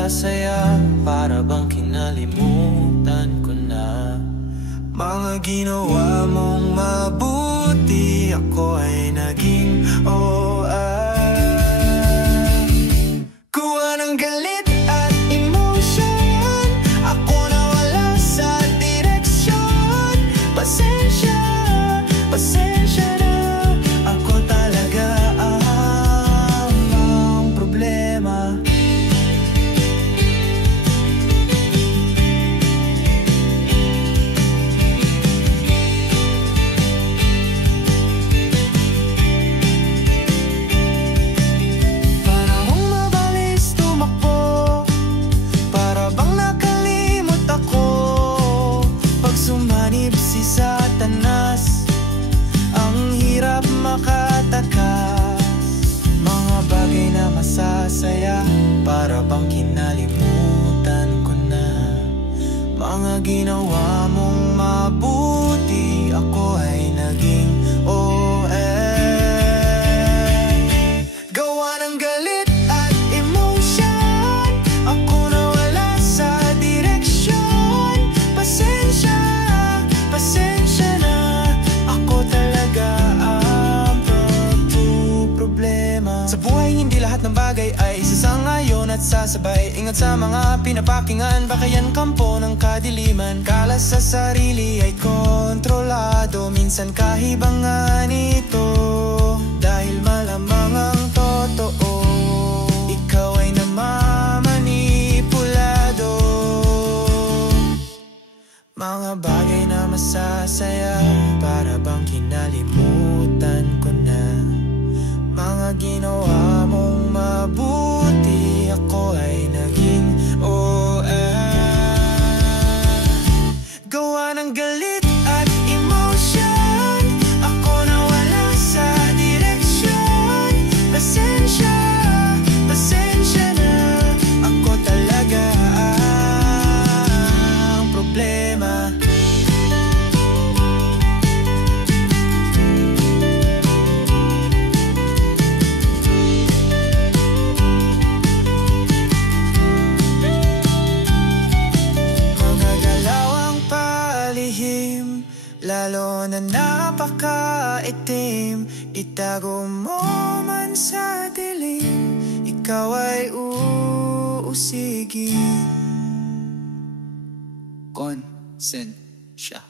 masasaya, para bang kinalimutan ko na mga ginawa mong mabuti. Ako ay naging kuha ng galit at emosyon, ako nawala sa direksyon. Pasensya, pasensya na, ako talaga ang problema. Si Satanas, ang hirap makatakas. Mga bagay na masasaya, para bang kinalimutan ko na mga ginawa mong mabuti. Ako ay naging gawa ng galit at emosyon, ako nawala sa direksyon. Pasensya, pasensya na, ako talaga ang problema. Sa buhay hindi lahat ng bagay ay sasangayon at sasabay. Ingat sa mga pinapakingan, baka yan kampo ng kadiliman. Kala sa sarili ay kontrolado, minsan kahibangan ito, dahil malamang ang totoo ikaw ay namamanipulado. Mga bagay na masasaya, para bang kinalimutan ko na mga ginawa mong mabuti. Ako ay naging gawa ng galit at emosyon, ako nawala sa direksyon. Pasensya, pasensya na, ako talaga ang problema. Lalo na napakaitim, itago mo man sa dilim, ikaw ay uusigin. Konsensya.